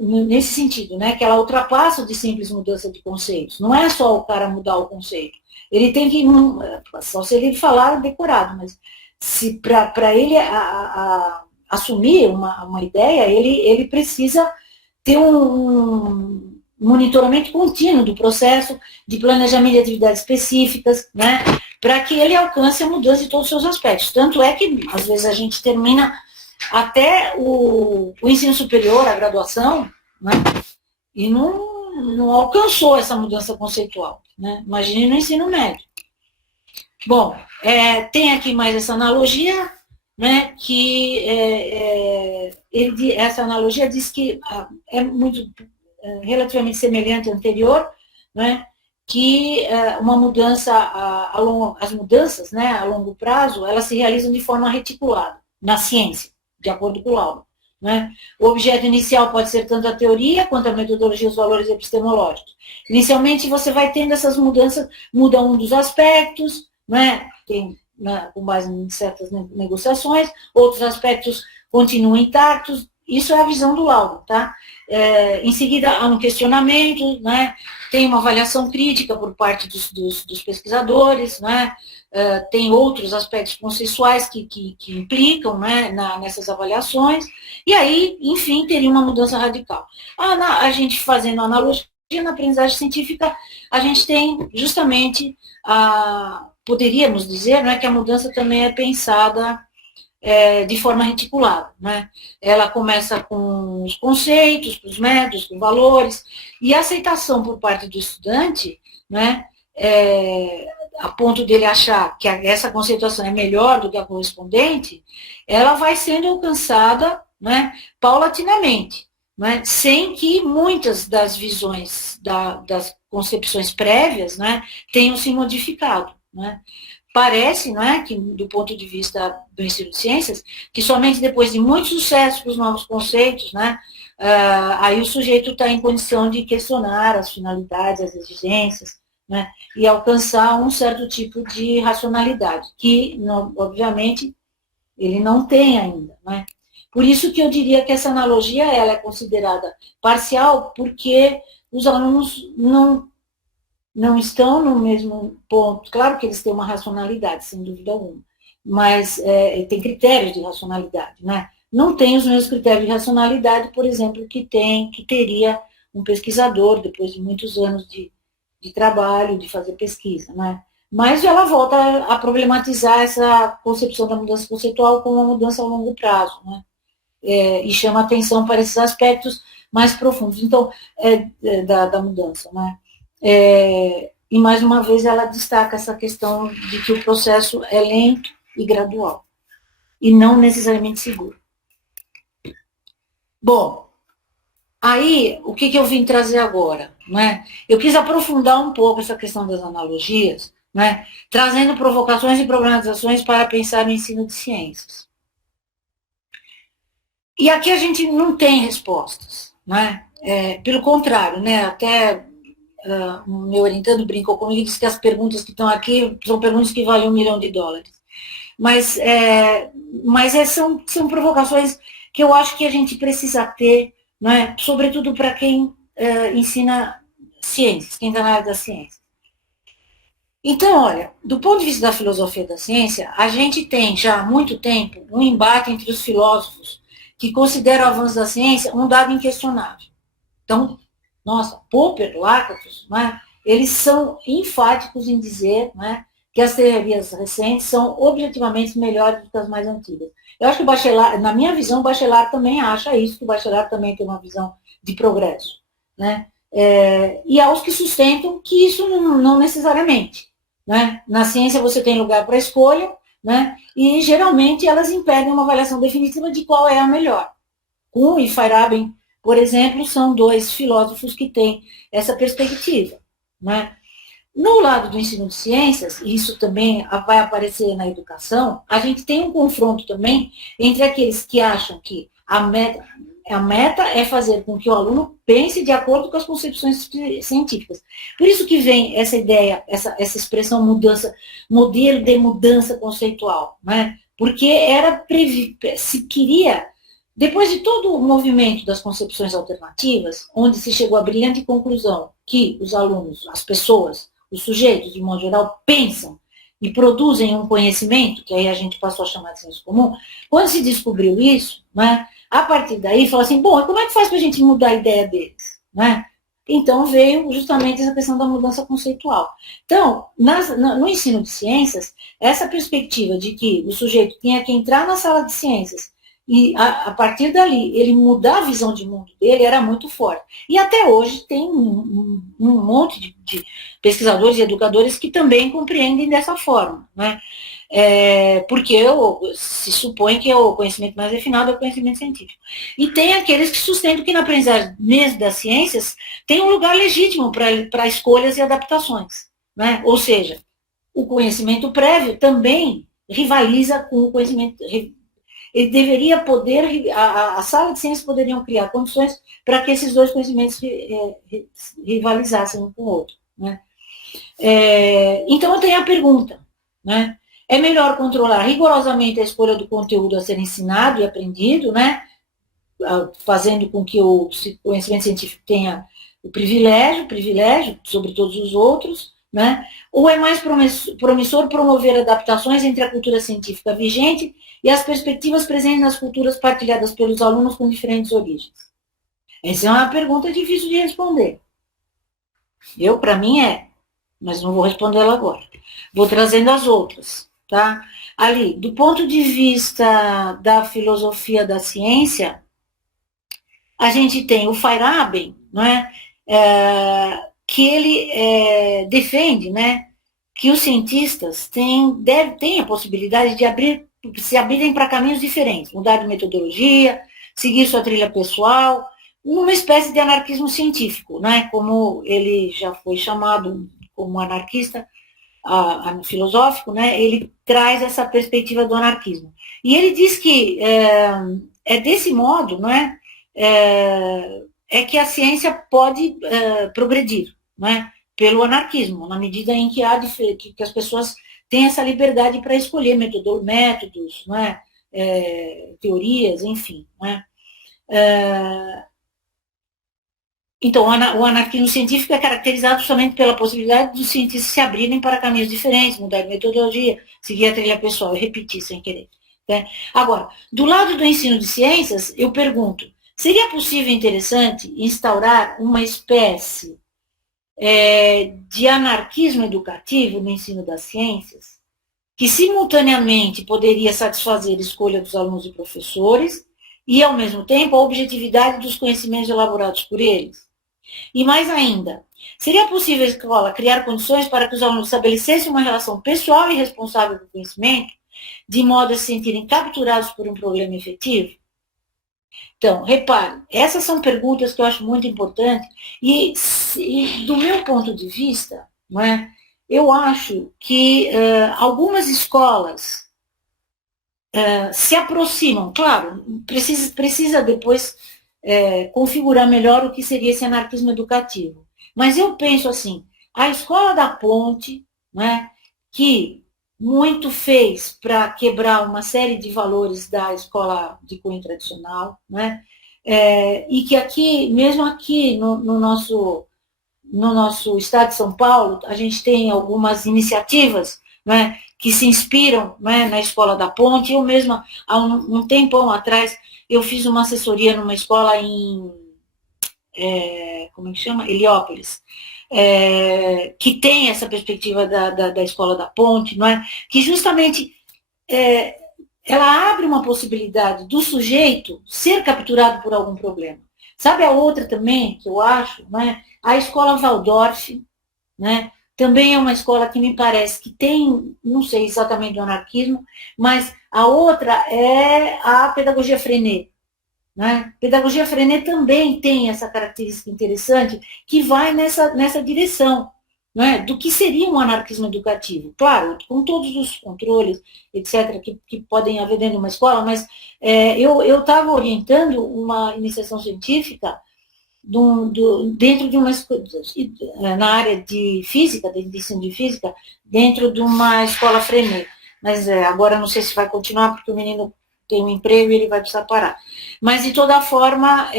nesse sentido, né, que ela ultrapassa o de simples mudança de conceitos. Não é só o cara mudar o conceito. Ele tem que, só se ele falar decorado, mas se para ele assumir uma ideia, ele precisa ter um monitoramento contínuo do processo de planejamento de atividades específicas, né, para que ele alcance a mudança em todos os seus aspectos. Tanto é que, às vezes, a gente termina até o ensino superior, a graduação, né, e não alcançou essa mudança conceitual, né? Imagine no ensino médio. Bom, tem aqui mais essa analogia, né, que essa analogia diz que é muito relativamente semelhante à anterior, né, que uma mudança, as mudanças, né, a longo prazo, elas se realizam de forma reticulada, na ciência, de acordo com o Laudo. Né? O objeto inicial pode ser tanto a teoria quanto a metodologia e os valores epistemológicos. Inicialmente, você vai tendo essas mudanças, muda um dos aspectos, né? Tem, com base em certas negociações, outros aspectos continuam intactos. Isso é a visão do Laudo. Tá? Em seguida, há um questionamento, né? Tem uma avaliação crítica por parte dos pesquisadores, né? Tem outros aspectos consensuais que implicam, né, nessas avaliações, e aí, enfim, teria uma mudança radical. A gente fazendo analogia na aprendizagem científica, a gente tem justamente, poderíamos dizer, né, que a mudança também é pensada de forma reticulada. Né? Ela começa com os conceitos, com os métodos, com valores, e a aceitação por parte do estudante, né, a ponto dele achar que essa conceituação é melhor do que a correspondente, ela vai sendo alcançada, né, paulatinamente, né, sem que muitas das visões, das concepções prévias, né, tenham se modificado. Né. Parece, não é, que do ponto de vista do ensino de ciências, que somente depois de muito sucesso com os novos conceitos, né, aí o sujeito está em condição de questionar as finalidades, as exigências, né, e alcançar um certo tipo de racionalidade, que, não, obviamente, ele não tem ainda. Né. Por isso que eu diria que essa analogia ela é considerada parcial, porque os alunos não estão no mesmo ponto. Claro que eles têm uma racionalidade, sem dúvida alguma, mas tem critérios de racionalidade, né? Não tem os mesmos critérios de racionalidade, por exemplo, que teria um pesquisador, depois de muitos anos de trabalho, de fazer pesquisa, né? Mas ela volta a problematizar essa concepção da mudança conceitual como uma mudança a longo prazo, né? E chama atenção para esses aspectos mais profundos, então, da mudança, né? E, mais uma vez, ela destaca essa questão de que o processo é lento e gradual, e não necessariamente seguro. Bom, aí, o que eu vim trazer agora? Né? Eu quis aprofundar um pouco essa questão das analogias, né? Trazendo provocações e problematizações para pensar no ensino de ciências. E aqui a gente não tem respostas, né? Pelo contrário, né? Até o meu orientando brincou comigo e disse que as perguntas que estão aqui são perguntas que valem $1 milhão. Mas são provocações que eu acho que a gente precisa ter, né, sobretudo para quem ensina ciências, quem está na área da ciência. Então, olha, do ponto de vista da filosofia da ciência, a gente tem já há muito tempo um embate entre os filósofos que consideram o avanço da ciência um dado inquestionável. Então, nossa, Popper, Lakatos, né, eles são enfáticos em dizer, né, que as teorias recentes são objetivamente melhores do que as mais antigas. Eu acho que o Bachelard, na minha visão, o Bachelard também acha isso, que o Bachelard também tem uma visão de progresso. Né? E há os que sustentam que isso não necessariamente. Né? Na ciência você tem lugar para escolha, né? E geralmente elas impedem uma avaliação definitiva de qual é a melhor. Kuhn e Feyerabend, por exemplo, são dois filósofos que têm essa perspectiva. Né? No lado do ensino de ciências, e isso também vai aparecer na educação, a gente tem um confronto também entre aqueles que acham que a meta é fazer com que o aluno pense de acordo com as concepções científicas. Por isso que vem essa ideia, essa expressão mudança, modelo de mudança conceitual. Né? Porque se queria, depois de todo o movimento das concepções alternativas, onde se chegou à brilhante conclusão que os alunos, as pessoas, os sujeitos, de modo geral, pensam e produzem um conhecimento, que aí a gente passou a chamar de senso comum, quando se descobriu isso, né, a partir daí, falou assim, bom, e como é que faz para a gente mudar a ideia deles? Né? Então, veio justamente essa questão da mudança conceitual. Então, no ensino de ciências, essa perspectiva de que o sujeito tinha que entrar na sala de ciências e, a partir dali, ele mudar a visão de mundo dele era muito forte. E até hoje tem um monte de pesquisadores e educadores que também compreendem dessa forma. Né? Porque se supõe que o conhecimento mais refinado é o conhecimento científico. E tem aqueles que sustentam que na aprendizagem mesmo das ciências tem um lugar legítimo para escolhas e adaptações. Né? Ou seja, o conhecimento prévio também rivaliza com o conhecimento. Ele deveria poder, a sala de ciências poderiam criar condições para que esses dois conhecimentos rivalizassem um com o outro. Né? Então, eu tenho a pergunta, né? É melhor controlar rigorosamente a escolha do conteúdo a ser ensinado e aprendido, né? Fazendo com que o conhecimento científico tenha o privilégio sobre todos os outros, né? Ou é mais promissor promover adaptações entre a cultura científica vigente e as perspectivas presentes nas culturas partilhadas pelos alunos com diferentes origens? Essa é uma pergunta difícil de responder. Para mim, mas não vou responder ela agora. Vou trazendo as outras, tá? Ali, do ponto de vista da filosofia da ciência, a gente tem o Feyerabend, não é? Que ele defende, né, que os cientistas têm a possibilidade de se abrirem para caminhos diferentes, mudar de metodologia, seguir sua trilha pessoal, numa espécie de anarquismo científico, né, como ele já foi chamado como anarquista filosófico, né, ele traz essa perspectiva do anarquismo. E ele diz que desse modo, né, que a ciência pode progredir, né, pelo anarquismo, na medida em que as pessoas têm essa liberdade para escolher métodos, né, teorias, enfim. Né. Então, o anarquismo científico é caracterizado justamente pela possibilidade dos cientistas se abrirem para caminhos diferentes, mudar de metodologia, seguir a trilha pessoal, eu repeti sem querer. Né? Agora, do lado do ensino de ciências, eu pergunto, seria possível e interessante instaurar uma espécie de anarquismo educativo no ensino das ciências, que simultaneamente poderia satisfazer a escolha dos alunos e professores e, ao mesmo tempo, a objetividade dos conhecimentos elaborados por eles? E mais ainda, seria possível a escola criar condições para que os alunos estabelecessem uma relação pessoal e responsável com o conhecimento, de modo a se sentirem capturados por um problema efetivo? Então, repare, essas são perguntas que eu acho muito importantes e do meu ponto de vista, não é, eu acho que algumas escolas se aproximam, claro, precisa depois configurar melhor o que seria esse anarquismo educativo. Mas eu penso assim, a escola da Ponte, né, que muito fez para quebrar uma série de valores da escola de cunho tradicional, né, e que aqui, mesmo aqui no nosso estado de São Paulo, a gente tem algumas iniciativas, né, que se inspiram, né, na Escola da Ponte. Eu mesma, há um tempão atrás, eu fiz uma assessoria numa escola em, como é que chama? Heliópolis, que tem essa perspectiva da Escola da Ponte, não é? Que justamente ela abre uma possibilidade do sujeito ser capturado por algum problema. Sabe a outra também, que eu acho, né? A Escola Waldorf, né? Também é uma escola que me parece que tem, não sei exatamente do anarquismo, mas a outra é a pedagogia Freinet. Né? Pedagogia Freinet também tem essa característica interessante que vai nessa direção, né? Do que seria um anarquismo educativo. Claro, com todos os controles, etc., que podem haver dentro de uma escola, mas eu estava orientando uma iniciação científica dentro de uma na área de física, de ensino de física, dentro de uma escola Freinet. Mas agora não sei se vai continuar, porque o menino tem um emprego e ele vai precisar parar. Mas, de toda forma,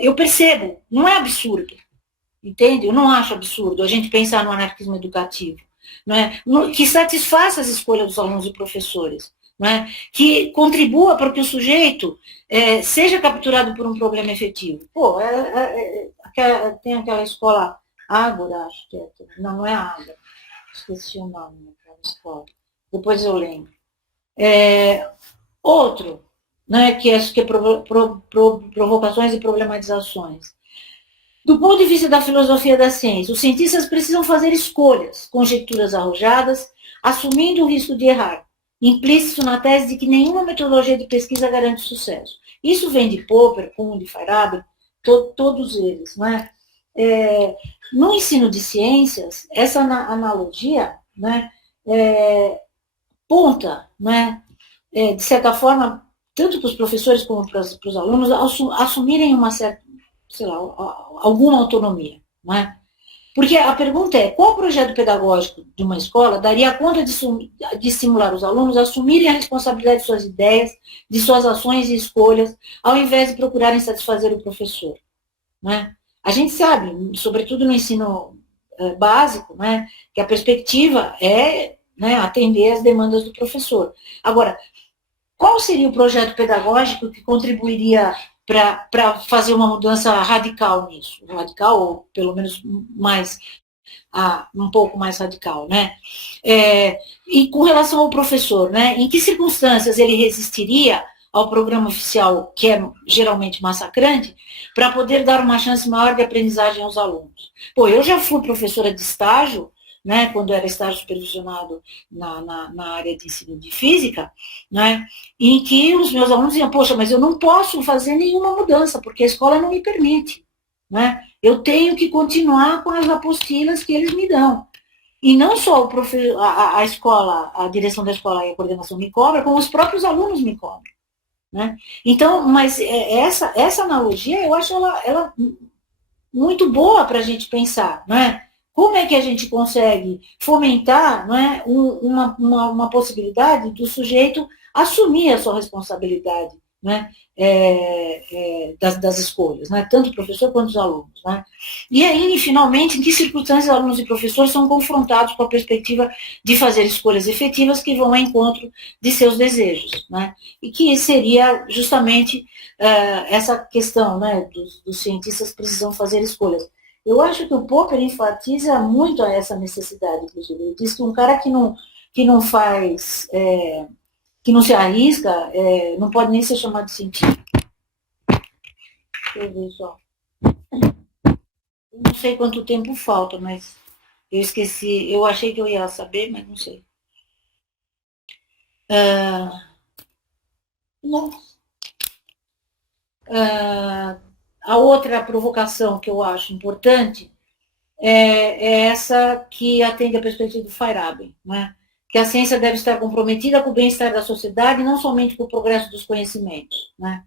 eu percebo, não é absurdo, entende? Eu não acho absurdo a gente pensar no anarquismo educativo, não é? Que satisfaça as escolhas dos alunos e professores, não é? Que contribua para que o sujeito seja capturado por um problema efetivo. Pô, tem aquela escola Ágora, acho que não é Ágora, esqueci o nome daquela escola, depois eu lembro. Outro, né, que é provocações e problematizações. Do ponto de vista da filosofia da ciência, os cientistas precisam fazer escolhas, conjecturas arrojadas, assumindo o risco de errar. implícito na tese de que nenhuma metodologia de pesquisa garante sucesso. Isso vem de Popper, Kuhn, de Feyerabend, todos eles. Não é? No ensino de ciências, essa analogia, né, ponta, né, de certa forma, tanto para os professores como para os alunos, assumirem uma certa, sei lá, alguma autonomia. Né? Porque a pergunta é, qual projeto pedagógico de uma escola daria conta de estimular os alunos a assumirem a responsabilidade de suas ideias, de suas ações e escolhas, ao invés de procurarem satisfazer o professor? Né? A gente sabe, sobretudo no ensino básico, né, que a perspectiva é, né, atender às demandas do professor. Agora, qual seria o projeto pedagógico que contribuiria para fazer uma mudança radical nisso? Radical, ou pelo menos mais, um pouco mais radical, né? E com relação ao professor, né, em que circunstâncias ele resistiria ao programa oficial, que é geralmente massacrante, para poder dar uma chance maior de aprendizagem aos alunos? Pô, eu já fui professora de estágio, né, quando era estágio supervisionado na área de ensino de física, né, em que os meus alunos diziam, poxa, mas eu não posso fazer nenhuma mudança, porque a escola não me permite. Né? Eu tenho que continuar com as apostilas que eles me dão. E não só a escola, a direção da escola e a coordenação me cobra, como os próprios alunos me cobram. Né? Então, mas essa analogia, eu acho ela muito boa para a gente pensar, né? Como é que a gente consegue fomentar, né, uma possibilidade do sujeito assumir a sua responsabilidade, né, das escolhas, né, tanto o professor quanto os alunos. Né? E aí, finalmente, em que circunstâncias alunos e professores são confrontados com a perspectiva de fazer escolhas efetivas que vão ao encontro de seus desejos. Né? E que seria justamente essa questão, né, dos cientistas precisam fazer escolhas. Eu acho que o Popper enfatiza muito a essa necessidade, inclusive. Ele diz que um cara que não faz, que não se arrisca, não pode nem ser chamado de cientista. Deixa eu ver só. Eu não sei quanto tempo falta, mas eu esqueci. Eu achei que eu ia saber, mas não sei. A outra provocação que eu acho importante é essa que atende a perspectiva do Feyerabend, né? Que a ciência deve estar comprometida com o bem-estar da sociedade, não somente com o progresso dos conhecimentos. Né?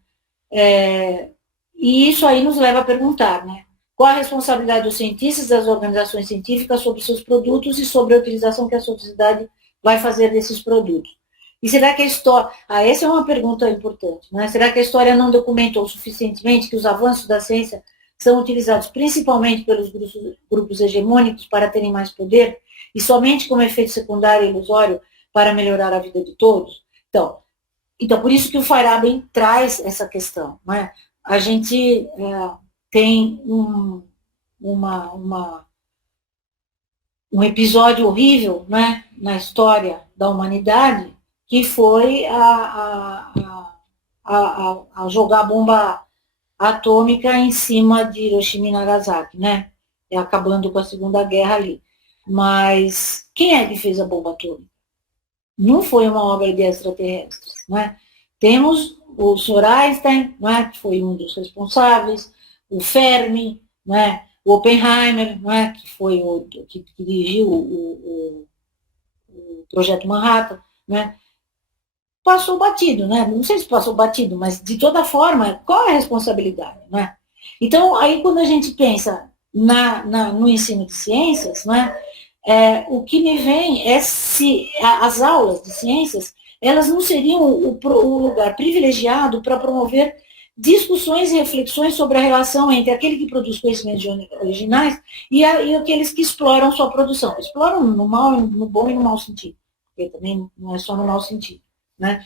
E isso aí nos leva a perguntar, né? Qual a responsabilidade dos cientistas, das organizações científicas sobre seus produtos e sobre a utilização que a sociedade vai fazer desses produtos? E será que a história... essa é uma pergunta importante. Né? Será que a história não documentou suficientemente que os avanços da ciência são utilizados principalmente pelos grupos hegemônicos para terem mais poder e somente como efeito secundário e ilusório para melhorar a vida de todos? Então por isso que o Feyerabend traz essa questão. Né? A gente tem um episódio horrível, né, na história da humanidade, que foi a jogar bomba atômica em cima de Hiroshima e Nagasaki, né? Acabando com a Segunda Guerra ali. Mas quem é que fez a bomba atômica? Não foi uma obra de extraterrestres, né? Temos o Sr. Einstein, né, que foi um dos responsáveis, o Fermi, né, o Oppenheimer, né, que foi que dirigiu o Projeto Manhattan, né? Passou batido, né? Não sei se passou batido, mas de toda forma, qual é a responsabilidade, né? Então, aí quando a gente pensa no ensino de ciências, né, o que me vem é se as aulas de ciências, elas não seriam o lugar privilegiado para promover discussões e reflexões sobre a relação entre aquele que produz conhecimentos originais e aqueles que exploram sua produção. Exploram no bom e no mau sentido, porque também não é só no mau sentido. Né?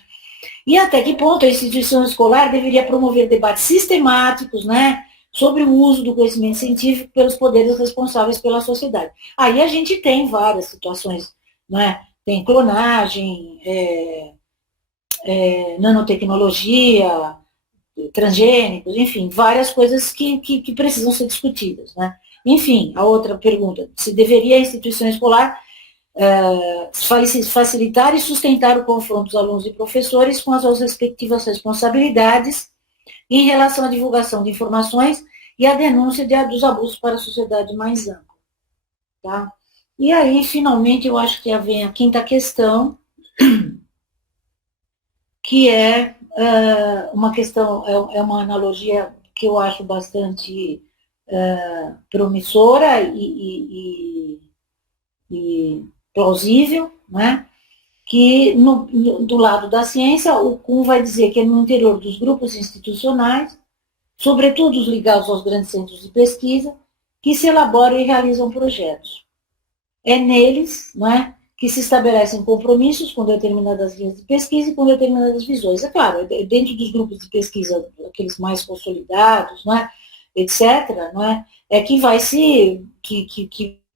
E até que ponto a instituição escolar deveria promover debates sistemáticos, né, sobre o uso do conhecimento científico pelos poderes responsáveis pela sociedade. Aí a gente tem várias situações, né? Tem clonagem, nanotecnologia, transgênicos, enfim, várias coisas que precisam ser discutidas. Né? Enfim, a outra pergunta, se deveria a instituição escolar facilitar e sustentar o confronto dos alunos e professores com as suas respectivas responsabilidades em relação à divulgação de informações e à denúncia dos abusos para a sociedade mais ampla. Tá? E aí, finalmente, eu acho que vem a quinta questão, que é uma questão, é uma analogia que eu acho bastante promissora e plausível, né? Que do lado da ciência, o Kuhn vai dizer que é no interior dos grupos institucionais, sobretudo os ligados aos grandes centros de pesquisa, que se elaboram e realizam projetos. É neles, né, que se estabelecem compromissos com determinadas linhas de pesquisa e com determinadas visões. É claro, dentro dos grupos de pesquisa, aqueles mais consolidados, né, etc., né, é que vai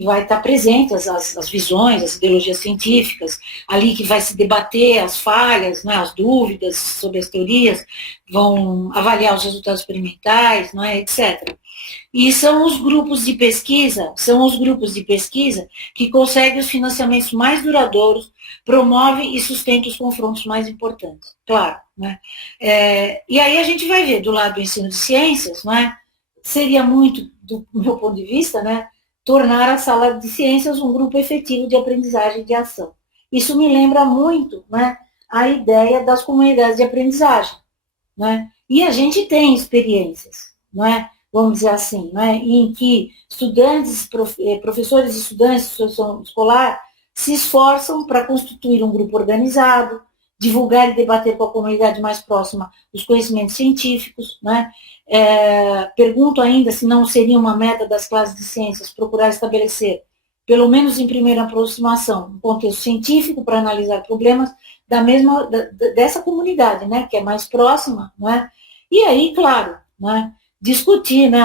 vai estar presente as visões, as ideologias científicas, ali que vai se debater as falhas, né, as dúvidas sobre as teorias, vão avaliar os resultados experimentais, né, etc. E são os grupos de pesquisa, que conseguem os financiamentos mais duradouros, promovem e sustentam os confrontos mais importantes, claro. Né? E aí a gente vai ver, do lado do ensino de ciências, né, seria muito, do meu ponto de vista, né, tornar a sala de ciências um grupo efetivo de aprendizagem e de ação. Isso me lembra muito, né, a ideia das comunidades de aprendizagem. Né? E a gente tem experiências, não é? Vamos dizer assim, né, em que estudantes, professores e estudantes de instituição escolar se esforçam para constituir um grupo organizado, divulgar e debater com a comunidade mais próxima os conhecimentos científicos. Né? Pergunto ainda se não seria uma meta das classes de ciências procurar estabelecer, pelo menos em primeira aproximação, um contexto científico para analisar problemas dessa comunidade, né, que é mais próxima. Né? E aí, claro, né, discutir, né,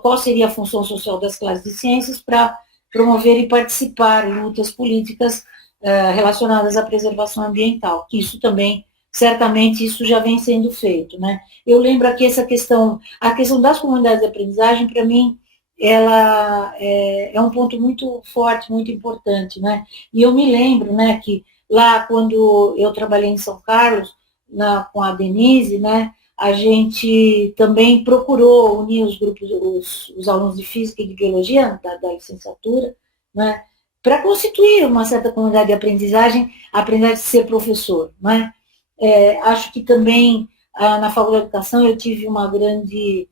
qual seria a função social das classes de ciências para promover e participar em lutas políticas relacionadas à preservação ambiental, que isso também, certamente, isso já vem sendo feito. Né? Eu lembro aqui a questão das comunidades de aprendizagem, para mim, ela é um ponto muito forte, muito importante. Né? E eu me lembro, né, que lá, quando eu trabalhei em São Carlos, com a Denise, né, a gente também procurou unir os grupos, os alunos de Física e de Biologia, da licenciatura, né, para constituir uma certa comunidade de aprendizagem de ser professor. Né. Acho que também, na Faculdade de Educação, eu tive uma grande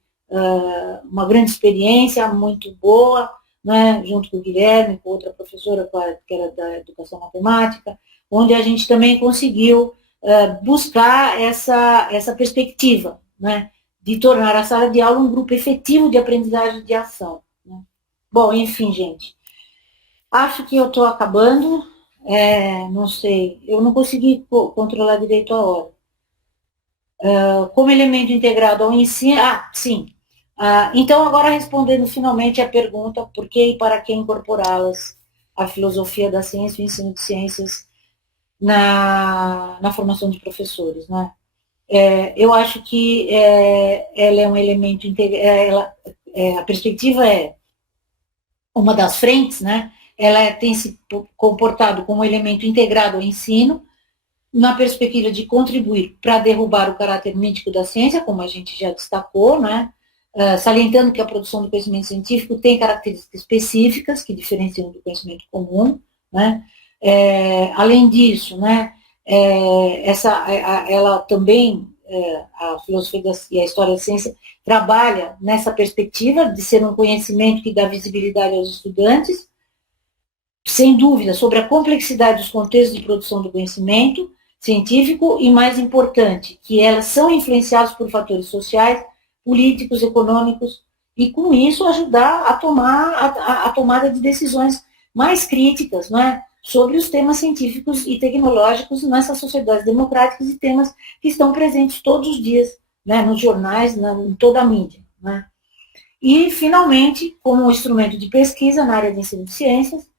experiência, muito boa, né, junto com o Guilherme, com outra professora que era da Educação Matemática, onde a gente também conseguiu buscar essa perspectiva, né, de tornar a sala de aula um grupo efetivo de aprendizagem de ação. Né. Bom, enfim, gente, acho que eu estou acabando, não sei, eu não consegui controlar direito a hora. Como elemento integrado ao ensino, sim. Então, agora respondendo finalmente a pergunta por que e para que incorporá-las, a filosofia da ciência e o ensino de ciências na formação de professores. Né? Eu acho que ela é um elemento integrado, a perspectiva é uma das frentes, né? Ela tem se comportado como um elemento integrado ao ensino, na perspectiva de contribuir para derrubar o caráter mítico da ciência, como a gente já destacou, né? Salientando que a produção do conhecimento científico tem características específicas que diferenciam do conhecimento comum. Né? Além disso, né, ela também, a filosofia e a história da ciência, trabalha nessa perspectiva de ser um conhecimento que dá visibilidade aos estudantes, sem dúvida, sobre a complexidade dos contextos de produção do conhecimento científico e, mais importante, que elas são influenciadas por fatores sociais, políticos, econômicos, e com isso ajudar a tomar a tomada de decisões mais críticas, né, sobre os temas científicos e tecnológicos nessas sociedades democráticas e temas que estão presentes todos os dias, né, nos jornais, em toda a mídia. Né. E, finalmente, como um instrumento de pesquisa na área de ensino de ciências,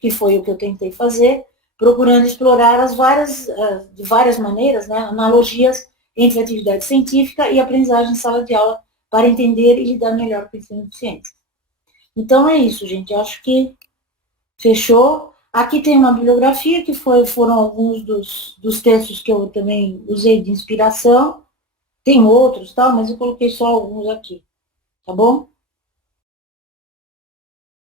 que foi o que eu tentei fazer, procurando explorar de várias maneiras, né, analogias entre atividade científica e aprendizagem em sala de aula para entender e lidar melhor com o ensino de ciências. Então é isso, gente. Eu acho que fechou. Aqui tem uma bibliografia que foram alguns dos textos que eu também usei de inspiração. Tem outros, tal, mas eu coloquei só alguns aqui, tá bom?